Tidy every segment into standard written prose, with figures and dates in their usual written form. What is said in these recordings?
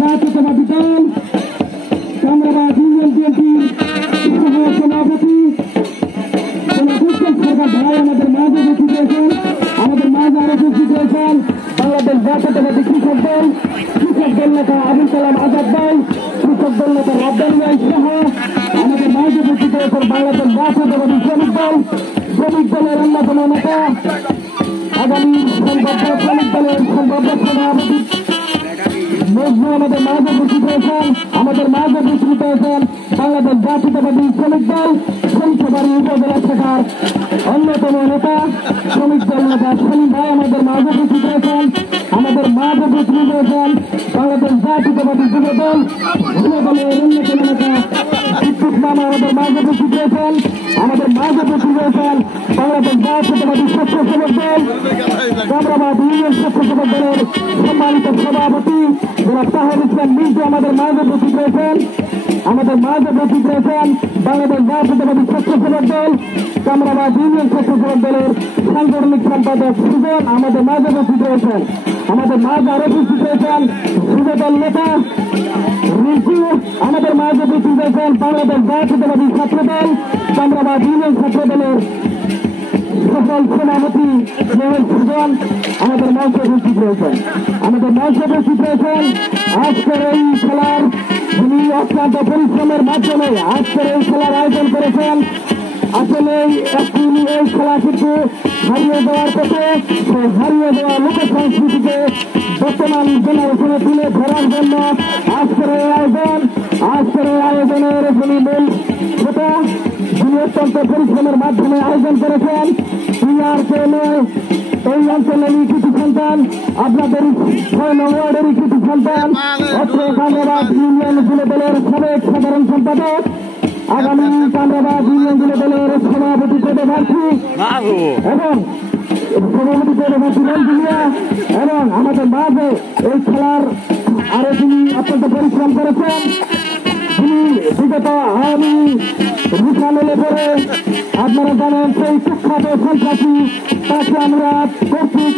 জাতীয়তাবাদী দল কামরাবাদ ইউনিয়ন বিএনপির সভাপতি সরকার ভাই আমাদের মাঝে উপস্থিত রয়েছেন, আমাদের মাঝে আরো উপস্থিত রয়েছেন বাংলাদেশ জাতীয়তাবাদী কৃষক দল নেতা আবুল কালাম আজাদ ভাই, কৃষক দল নেতা রাব্বানী ভাই সহ আমাদের মাঝে উপস্থিত রয়েছেন বাংলাদেশ জাতীয়তাবাদী শ্রমিক দলের অন্যতম নেতা আগামী সম্ভাব্য শ্রমিক দলের সম্ভাব্য সভাপতি মজনু আমাদের মাঝে উপস্থিত রয়েছেন, আমাদের মাঝে উপস্থিত রয়েছেন বাংলাদেশ জাতীয়তাবাদী শ্রমিক দল শরীফবাড়ি উপজেলা শাখার অন্যতম নেতা শ্রমিক দল নেতা সেলিম ভাই আমাদের মাঝে উপস্থিত রয়েছেন, আমাদের মাঝে উপস্থিত রয়েছেন বাংলাদেশ জাতীয়তাবাদী যুব দলের অন্যতম নেতা বিদ্যুৎ মামা আমাদের মাঝে উপস্থিত রয়েছেন, আমাদের মাঝে উপস্থিত রয়েছেন বাংলাদেশ জাতীয়তাবাদী স্বেচ্ছাসেবক দল কামরাবাদ ইউনিয়ন স্বেচ্ছাসেবক দলের সম্মানিত সভাপতি জনাব তাহের ইসলাম মিন্টু আমাদের মাঝে উপস্থিত রয়েছেন, আমাদের মাঝে উপস্থিত রয়েছেন বাংলাদেশ জাতীয়তাবাদী স্বেচ্ছাসেবক দল কামরাবাদ ইউনিয়ন স্বেচ্ছাসেবক দলের সাংগঠনিক সম্পাদক সুজন আমাদের মাঝে উপস্থিত রয়েছেন, আমাদের মাঝে আরো উপস্থিত রয়েছেন যুব দল নেতা রিঙ্কু আমাদের মাঝে উপস্থিত রয়েছেন বাংলাদেশ জাতীয়তাবাদী ছাত্র দল কামরাবাদ ইউনিয়ন ছাত্র দলের সফল সভাপতি মেহের সুজন আমাদের মঞ্চে উপস্থিত রয়েছেন, আমাদের মঞ্চে উপস্থিত রয়েছেন আজকের এই খেলার যিনি অক্লান্ত পরিশ্রমের মাধ্যমে আজকের এই খেলার আয়োজন করেছেন। আসলে এই খেলা কিন্তু হারিয়ে দেওয়ার পথে হারিয়ে দেওয়া লোক সংস্কৃতিকে বর্তমান জেনারেশনে তুলে ধরার জন্য আজকের এই আয়োজনের যিনি মূল নেতা যিনি অত্যন্ত পরিশ্রমের মাধ্যমে আয়োজন করেছেন এই অঞ্চলেরই কিছু সন্তান আপনাদের 6 নং ওয়ার্ডেরই কিছু সন্তান অত্র কামরাবাদ ইউনিয়ন যুব দলের সাবেক সাধারণ সম্পাদক আগামী কামরাবাদ ইউনিয়ন যুব দলের সভাপতি পদপ্রার্থী এবং সভাপতি পদপ্রার্থী রঞ্জিনিয়া এবং আমাদের মাঝে এই খেলার আরো তিনি অত্যন্ত পরিশ্রম করেছেন যিনি বিগত আওয়ামী রুশানেলে পরে আপনারা জানেন সেই কুখ্যাত সন্ত্রাসী তাকে আমরা কর্তৃক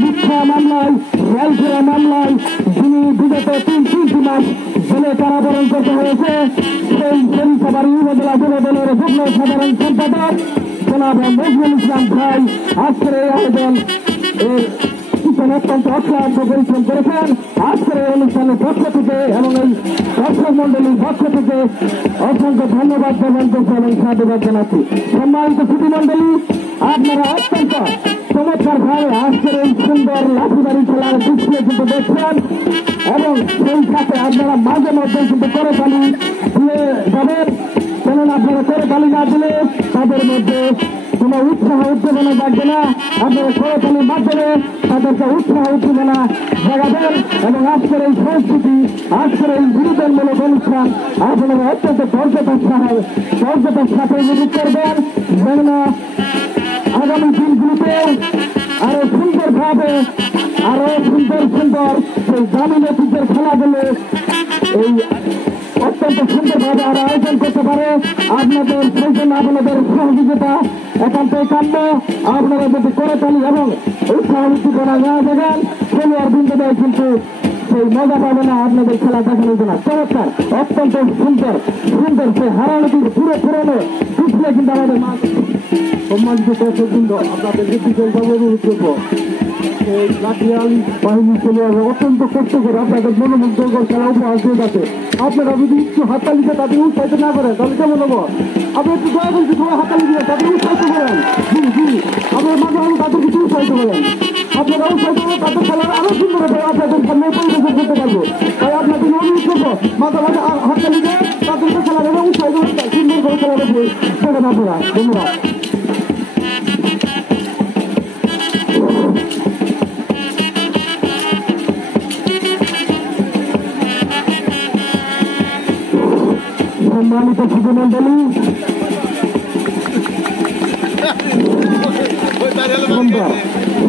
মিথ্যা মামলায় রাইফেরা মামলায় যিনি বিগত তিনটি মাস জেলে কারাবরণ করতে হয়েছে সেই শরীফবাড়ি উপজেলা যুব দলের যুগ্ম সাধারণ সম্পাদক জনাব নজরুল ইসলাম ভাই আজকের এই আয়োজন এর অত্যন্ত অক্লান্ত পরিশ্রম করেছেন। আজকের এই অনুষ্ঠানের পক্ষ থেকে এবং এই দর্শক মন্ডলীর পক্ষ থেকে অসংখ্য ধন্যবাদ জ্ঞাপন করছি এবং সাধুবাদ জানাচ্ছি। সম্মানিত ছুটি মন্ডলী আপনারা অত্যন্ত চমৎকার ভাবে আজকের এই সুন্দর লাঠিবাড়ি খেলার দৃশ্যে কিন্তু দেখছেন এবং সেই সাথে আপনারা মাঝে মধ্যে কিন্তু করে তালি দিয়ে যাবেন, কেননা আপনারা করে তালি না দিলে তাদের মধ্যে কোন উৎসাহ উদ্দীপনা থাকবে না। আপনারা করতালির মাধ্যমে তাদেরকে উৎসাহ উদ্দীপনা জাগাবেন এবং আজকের এই সংস্কৃতি আজকের এই বিনোদনমূলক অনুষ্ঠান আপনারা অত্যন্ত ধৈর্যতার সাথে উপভোগ করবেন যেন আগামী দিনগুলিতে আরো সুন্দরভাবে আরো সুন্দর সেই গ্রামীণ ঐতিহ্যের খেলাগুলো এই অত্যন্ত সুন্দরভাবে আরো আয়োজন করতে পারে। আপনাদের সেই জন্য আপনাদের সহযোগিতা একান্তই কাম্য। আপনারা যদি করে তালি এবং উৎসাহ উদ্দীপনা না দেখেন খেলোয়াড় বৃন্দদের কিন্তু সেই মজা পাবে না আপনাদের খেলা দেখানোর জন্য। চমৎকার অত্যন্ত সুন্দর সেই হারানোটির পুরনো পিছলে কিন্তু আমাদের সম্মানিত দর্শক বৃন্দ আপনাদেরকে বিশেষভাবে অনুরোধ করবো এই লাঠিয়াল বাহিনী খেলোয়াড়রা অত্যন্ত কষ্ট করে আপনাদের মনোমুগ্ধকর খেলা উপহার দিয়ে যাচ্ছে। আপনারা যদি একটু হাততালিতে তাদের উৎসাহিত না করেন তাহলে কেমন হবো? আপনি একটু দয়া করে সবাই হাততালি দিয়ে তাদের উৎসাহিত করেন। আপনার মাঝে মাঝে তাদের কিছু উৎসাহিত করেন। আপনারা উৎসাহিত করে তাদের খেলার আরো সুন্দর হবে আপনাদের সামনে পরিবেশন করতে পারবো। তাই আপনাদের অনুরোধ করবো মাঝে মাঝে হাততালি দিয়ে তাদেরকে খেলার এবং উৎসাহিত করে সুন্দর করে খেলার দেবেন আপনারা। ধন্যবাদ। সম্মানিত সুধীমণ্ডলী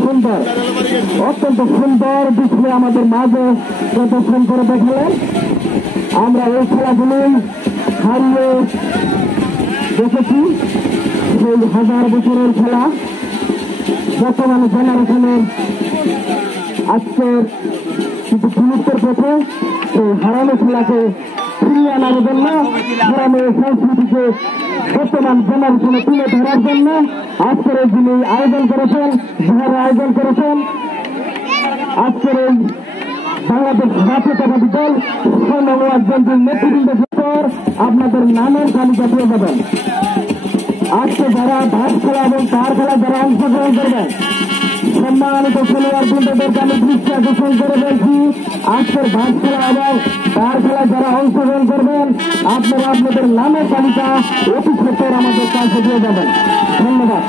সুন্দর অত্যন্ত সুন্দর ডিসপ্লে আমাদের মাঝে প্রদর্শন করে দেখালেন। আমরা এই খেলাগুলোই হারিয়ে দেখেছি সেই 1000 বছরের খেলা বর্তমানে জেনারেশনের আজকের কিন্তু বিলুপ্তের পথে সেই হারানো খেলাকে ফিরিয়ে আনার জন্য গ্রামের সংস্কৃতিকে বর্তমান জেনারেশনে তুলে ধরার জন্য আজকের এই যিনি আয়োজন করেছেন, যারা আয়োজন করেছেন আজকের এই বাংলাদেশ জাতীয়তাবাদী দল একজন নেতৃবৃন্দের পর আপনাদের নামের তালিকা দিয়ে যাবেন। আজকে যারা ভাত খেলা এবং তার খেলা যারা অংশগ্রহণ করবেন, সম্মানিত খেলোয়াড় বৃন্দদেরকে আমি দৃষ্টি আকর্ষণ করে বলছি, আজকের ভাত খেলা এবং তার খেলা যারা অংশগ্রহণ করবেন আপনারা আপনাদের নামের তালিকা অতি সত্তর আমাদের কাছে দিয়ে যাবেন। ধন্যবাদ।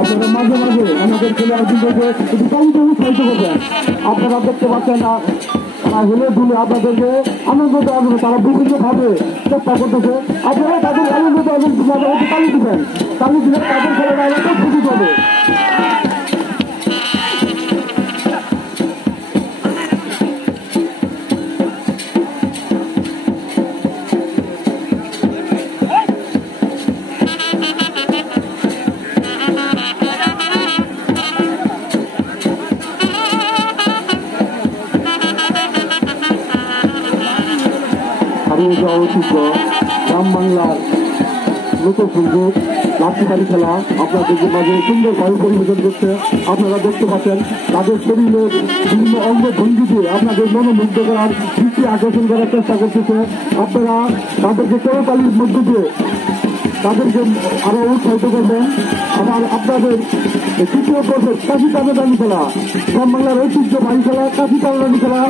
আপনারা মাঝে মাঝে আমাদের খেলোয়াড়দেরকে একটু কম উৎসাহিত করবেন। আপনারা দেখতে পাচ্ছেন হেলে ধুলে আপনাদেরকে আনন্দ দেওয়ার জন্য তারা বিভিন্নভাবে চেষ্টা করতেছে। আপনারা তাদের আনন্দ দেওয়ার জন্য তালি দিবেন, তালি দিলে তাদের খেলোয়াড়রা খুশি হবে। হারিয়ে যাওয়া ঐতিহ্য গ্রাম বাংলার লোকসংগীত লাঠিবাড়ি খেলা আপনাদের মাঝে সুন্দরভাবে পরিবেশন করছে। আপনারা দেখতে পাচ্ছেন তাদের শরীরের বিভিন্ন অঙ্গ ভঙ্গি দিয়ে আপনাদের মনোমুগ্ধ করার দৃষ্টি আকর্ষণ করার চেষ্টা করতেছে। আপনারা তাদেরকে করতালির মধ্য দিয়ে তাদেরকে আরো উৎসাহিত করবেন। আবার আপনাদের তৃতীয় পর্বে কাশি টানাটানি খেলা, গ্রাম বাংলার ঐতিহ্যবাহী খেলা কাশি টানাটানি খেলা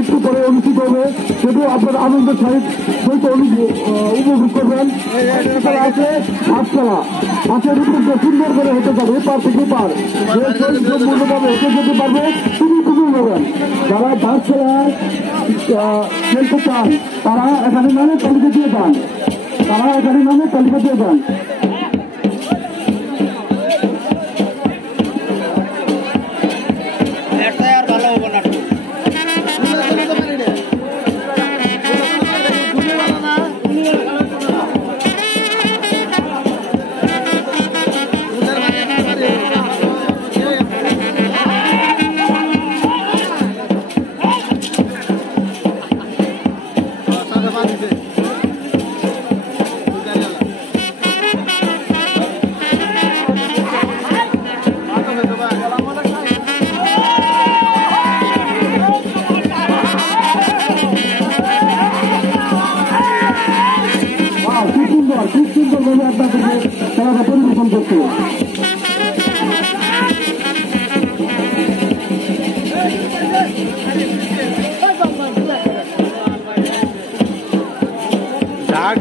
একটু পরে অনুষ্ঠিত হবে, সেটিও আপনার আনন্দ সহিত উপভোগ করবেন। খেলা আছে হাত খেলা, হাতের উপরে সুন্দর করে হেঁটে যাবে এপার থেকে পার, সম্পূর্ণভাবে হেঁটে যেতে পারবে, তিনি খুবই হবেন। যারা বাস খেলায় খেলতে চান তারা এখানে নামে তালিকা দিয়ে যান, তারা এখানে নামে তালিকা দিয়ে যান। খুব সুন্দরভাবে আপনাদেরকে খেলাটা পরিবেশন করছে।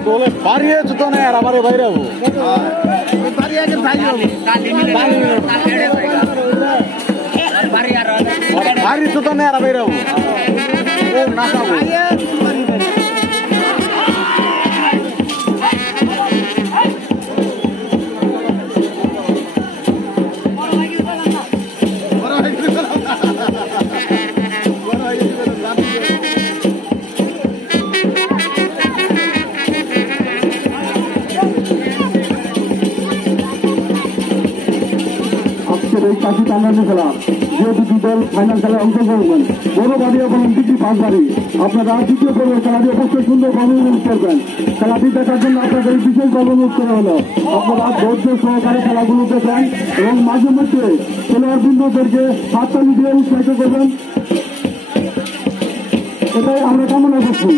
বলে বাড়িয়েছ তো না আর আমার বাইরে হবো বাড়ি তো না আর বাইরে হবো না খাবো। এই কাশি টানানো খেলা যে দুটি দল ফাইনাল খেলায় অংশগ্রহণ, বড় বাড়ি এবং দিদি পাঁচ বাড়ি, আপনারা দ্বিতীয় পর্বের খেলাটি অবশ্যই সুন্দরভাবে অনুরোধ করবেন। খেলাটি দেখার জন্য আপনাদের বিশেষভাবে অনুরোধ করা হলো আপনারা ধৈর্য সহকারে খেলাগুলো দেখেন এবং মাঝে মধ্যে খেলোয়াড় বৃন্দদেরকে হাততালি দিয়ে উৎসাহিত করবেন, এটাই আমরা কামনা করছি।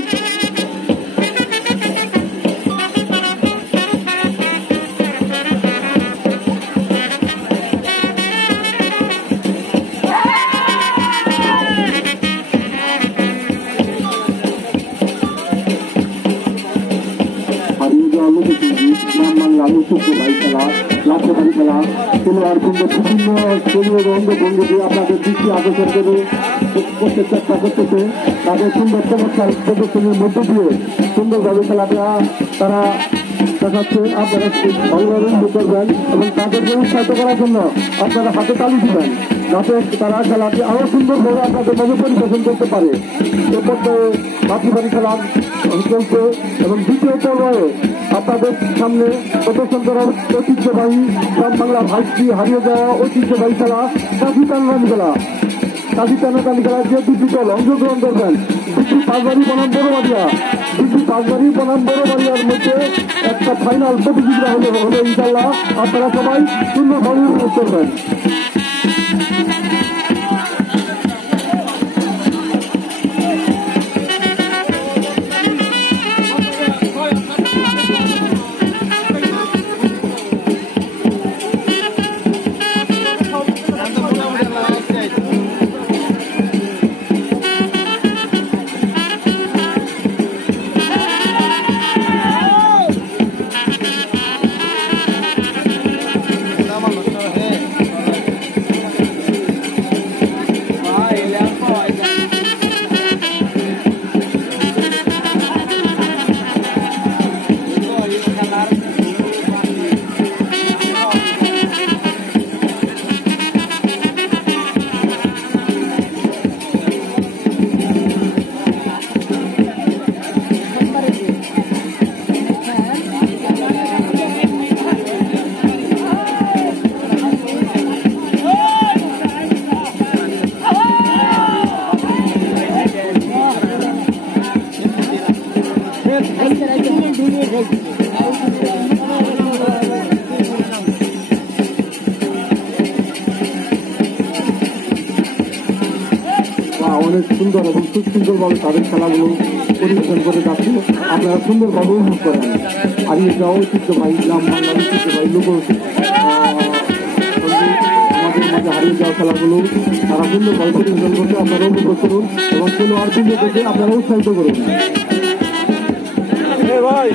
গ্রাম বাংলা ঐতিহ্যবাহী খেলা লাঠি খেলা খেলোয়াড় কিন্তু বিভিন্ন শরীরের অঙ্গভঙ্গি দিয়ে আপনাদের দৃষ্টি আকর্ষণ করতে চেষ্টা করতেছে, তাদের সুন্দর চমৎকার প্রদর্শনের মধ্য দিয়ে সুন্দরভাবে খেলাটা তারা দেখাচ্ছে। আপনারা ভালোভাবে করবেন এবং তাদেরকে উৎসাহিত করার জন্য আপনারা হাতে তালি দিবেন যাতে তারা খেলাটি আরো সুন্দরভাবে আপনাদের মাঝে পরিবেশন করতে পারে। এ পর্যায়ে বাকি খেলা চলছে এবং দ্বিতীয় পর্যায়ে আপনাদের সামনে প্রদর্শন করা ঐতিহ্যবাহী গ্রাম বাংলা ভাইসি হারিয়ে যাওয়া ঐতিহ্যবাহী খেলা কাশি টানাটানি খেলা। কাশি টানাটানি খেলায় যে দুটি দল অংশগ্রহণ করবেন, দুটি পাঁচবাড়ি বনাম বড়বাড়িয়া, দুটি পাঁচবাড়ি বনাম বড়বাড়িয়ার মধ্যে একটা ফাইনাল প্রতিযোগিতা হলে ইনশাল্লাহ আপনারা সবাই সুন্দরভাবে উপভোগ করবেন। অনেক সুন্দর এবং সুশৃঙ্খলভাবে তাদের খেলাগুলো পরিবেশন করে যাচ্ছে, আপনারা সুন্দরভাবে উপভোগ করেন। হারিয়ে যাওয়া ঐতিহ্যবাহী গ্রাম বাংলার ঐতিহ্যবাহী লোক আমাদের মাঝে হারিয়ে যাওয়া খেলাগুলো তারা সুন্দরভাবে পরিবেশন করতে আপনারা উপভোগ করুন এবং খেলোয়াড় থেকে আপনারা উৎসাহিত করুন। ভাই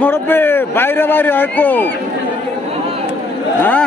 মুরব্বী বাইরে বাইরে হয় কো হ্যাঁ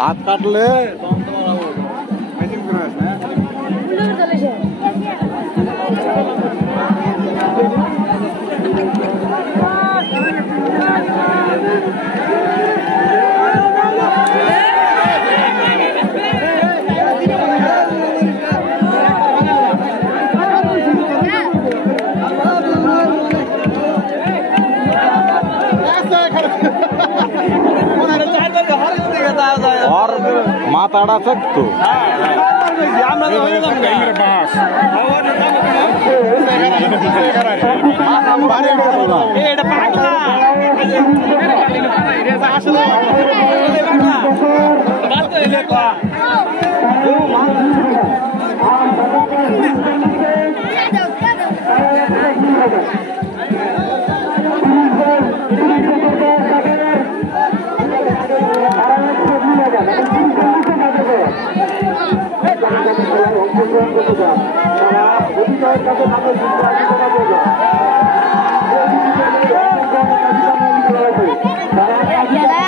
হাত কাটলে মাথাটা থাকতো Gracias.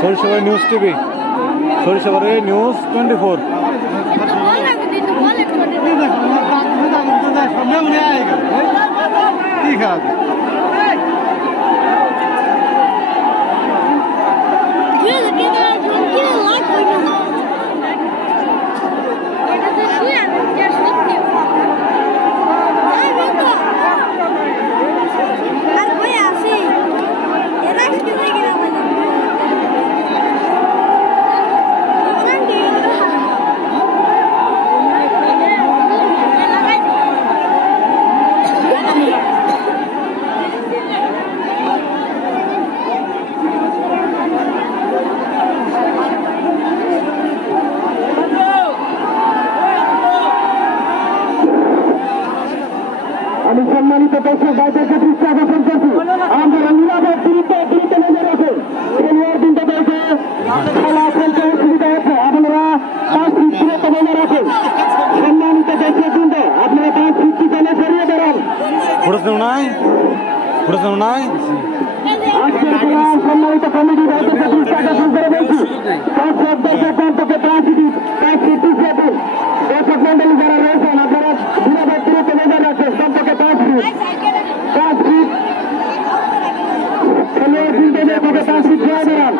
Sarishabari news TV, Sarishabari news 24। ঠিক আছে। আমি সম্মানিত দর্শক ভাইদেরকে দৃষ্টি আকর্ষণ করছি, আমরা নিরাপদ দূরত্ব বজায় রাখুন। খেলোয়াড় বিন্দুদেরকে খেলা খেলতে অসুবিধা হচ্ছে, আপনারা 5 ফিট দূরত্ব বজায় রাখুন। সম্মানিত দর্শক বৃন্দ, আপনারা 5 ফিট পিছনে সরিয়ে বেড়ান। আজকের খেলা সম্মানিত কমিটি ভাইদেরকে দৃষ্টি আকর্ষণ করে বলছি, দর্শক কমপক্ষে 5 ফিট পিছিয়ে দিন। দর্শক মন্ডলী যারা রয়েছেন, আপনারা নিরাপদ দূরত্ব বজায় রাখছেন, কমপক্ষে 5 ফিট। খেলোয়াড় বিন্দুদেরকে 5 ফিট সরিয়ে বেড়ান।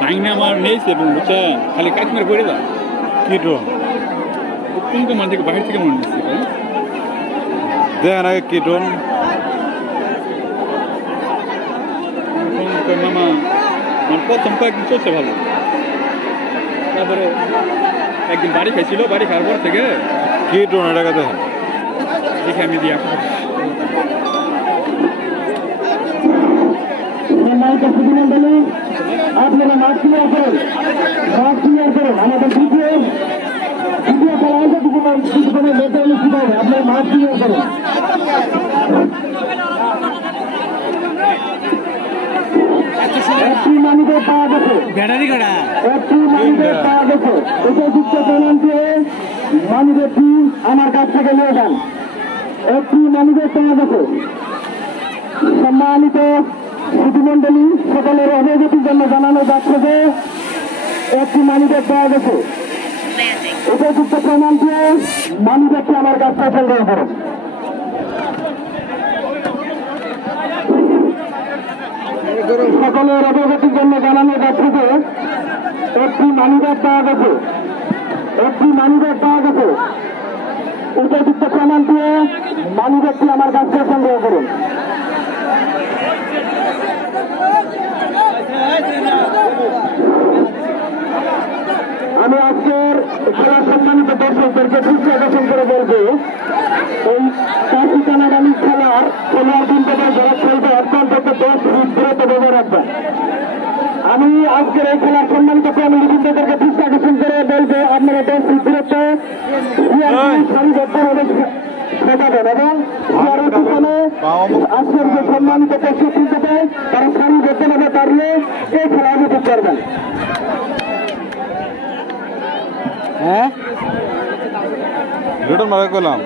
ভাঙনা আমার নেই সেরকম বুঝছেন, খালি কাশ্মীর পড়ে দা কি ড্রোন কিন্তু মান থেকে বাহির থেকে মনে নিচ্ছে দেখেন আগে কি ড্রোন। মামা আমার প্রথম কয়েকদিন চলছে ভালো, তারপরে একদিন বাড়ি খাইছিল, বাড়ি খাওয়ার পর থেকে কি ড্রোন এটাকে দেখেন। দেখে আমি দিয়া মন্ডলী আপনারা মাঠ ক্লিয়ার করুন আমাদের দ্বিতীয় খেলা আছে কিছুক্ষণের মধ্যে অনুষ্ঠিত হবে আপনার মাঠ ক্লিয়ার করুন একটি মানুষের পাওয়া গেছে একটি মানুষের পাওয়া গেছে উপযুক্ত প্রমাণ দিয়ে মানুষেরটি আমার কাছ থেকে নিয়ে যান একটি মানুষের পাওয়া গেছে সম্মানিত প্রতিমন্ডলী সকলের অবগতির জন্য জানানো যাচ্ছে যে একটি মানুষের পাওয়া গেছে উপযুক্ত প্রমাণ দিয়ে মানুষেরটি আমার কাছ থেকে সংগ্রহ করুন সকলের অবগতির জন্য জানানো যাচ্ছে যে একটি মানুষের পাওয়া গেছে উপযুক্ত প্রমাণ দিয়ে মানুষেরটি আমার কাছ থেকে সংগ্রহ করুন আমি আজকের খেলার সম্মানিত দর্শকদেরকে দৃষ্টি আকর্ষণ করে বলবো এই কাশি কানাডালি খেলার খেলার দিন থেকে যারা খেলবে অত্যন্ত 10 ফিট দূরত্ব বজায় রাখবেন আমি আজকের এই খেলার সম্মানিত কর্মীবৃন্দদেরকে দৃষ্টি আকর্ষণ করে বলবো আপনারা 10 ফিট দূরত্ব সারিবদ্ধভাবে শেখাবেন এবং চেয়ারের পিছনে আজকের যে সম্মানিত দর্শকবৃন্দকে তারা সারিবদ্ধভাবে দাঁড়িয়ে এই খেলা উপভোগ করবেন হ্যাঁ রিটার্ন মারা করলাম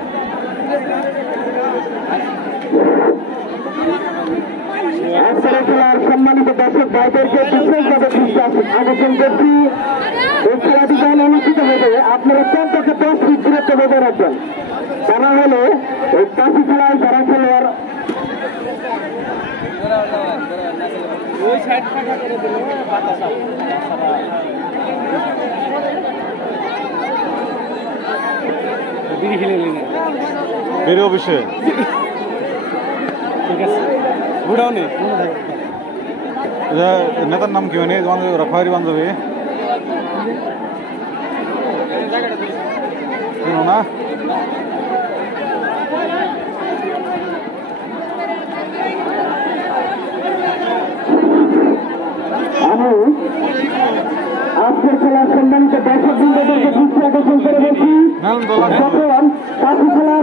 আজকের খেলার সম্মানিত দর্শক ভাইদেরকে বিশেষভাবে দৃষ্টি আকর্ষণ করছি এই খেলাটি যখন অনুষ্ঠিত হবে আপনারা কমপক্ষে 10 ফিট দূরত্ব বজায় রাখবেন তারা হলো এই কাশি খেলায় যারা খেলোয়াড় বেরিয়ে অফিসে ঠিক আছে ঘুরাও নেই নেতার নাম কি মানে রাফারি বান্ধবী না আমি আজকের খেলার সম্মানিত দর্শকবৃন্দদেরকে দৃষ্টি আকর্ষণ করে বলছি না কাশি খেলা